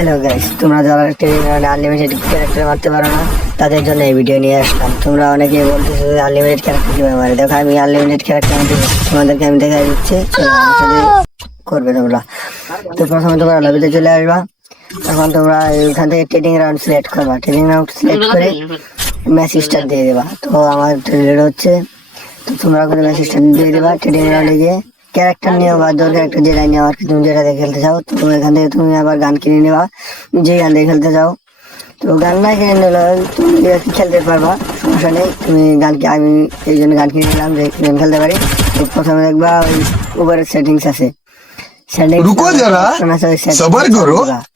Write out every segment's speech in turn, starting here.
Hello guys, তোমরা যারা unlimited character মারতে পারো না তাদের জন্য এই ভিডিও নিয়ে আসলাম। তোমরা অনেকেই বলতেছো যে আনলিমিটেড ক্যারেক্টার কিভাবে মারে। দেখো, আমি আনলিমিটেড ক্যারেক্টার তোমাদেরকে আমি দেখা দিচ্ছি, চলো আমার সাথে করবে তোমরা। তো প্রথমে তোমরা লবিতে চলে আসবা। তখন তোমরা এখান থেকে ট্রেডিং রাউন্ড সিলেক্ট করবা। ট্রেডিং রাউন্ড সিলেক্ট করে ম্যাচ স্টার্ট দিয়ে দেবা। তো আমার ট্রেড হচ্ছে, তো তোমরা করে ম্যাচ স্টার্ট দিয়ে দেবা। ট্রেডিং রাউন্ডে গিয়ে ক্যারেক্টার নিয়ে বা দরকার একটা যেটাই নিয়ে আর কি তুমি যেটা দিয়ে খেলতে চাও, তো এখান থেকে তুমি আবার গান কিনে নেবা যে গান দিয়ে খেলতে চাও। তো গান না কিনে নিলে তুমি খেলতে পারবা, সমস্যা নেই। তুমি গানকে আমি এই জন্য গান কিনে নিলাম যে গেম খেলতে পারি। তো প্রথমে দেখবা ওই উপরের সেটিংস আছে,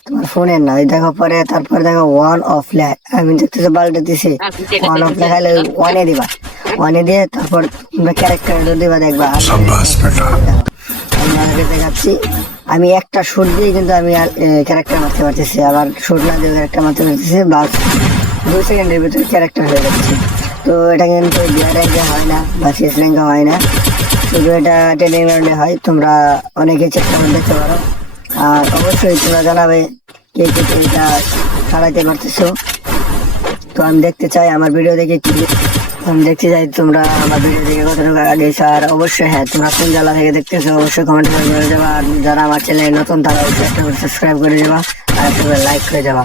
তোমার ফোনের না, ওই দেখো পরে তারপরে দেখো ওয়ান অফ ল্যাক, আমি দেখতেছি পাল্টে দিছি ওয়ান অফ লেখালে ওয়ানে দিবা। ওয়ানে দিয়ে তারপর তোমরা ক্যারেক্টার দিবা। দেখবা আমি দেখাচ্ছি, আমি একটা শুট দিয়ে কিন্তু আমি ক্যারেক্টার মারতে পারতেছি, আবার শুট না দিয়ে ক্যারেক্টার মারতে পারতেছি, বাস 2 সেকেন্ডের ভিতরে ক্যারেক্টার হয়ে যাচ্ছে। তো এটা কিন্তু বিয়ার র্যাঙ্কে হয় না বা সিএস র্যাঙ্কে হয় না, শুধু এটা ট্রেনিং রাউন্ডে হয়। তোমরা অনেকে চেষ্টা করে দেখতে পারো, আর অবশ্যই তোমরা জানাবে কে কে এটা সারাইতে পারতেছো। তো আমি দেখতে চাই আমার ভিডিও দেখে কি, আমি দেখতে চাই তোমরা আমার ভিডিও দেখে কতটুকু আগে। আর অবশ্যই হ্যাঁ, তোমরা কোন জেলা থেকে দেখতেছো অবশ্যই কমেন্ট করে যাবা। আর যারা আমার চ্যানেলে নতুন তারা অবশ্যই একটা করে সাবস্ক্রাইব করে যাবা আর একটা করে লাইক করে যাবা।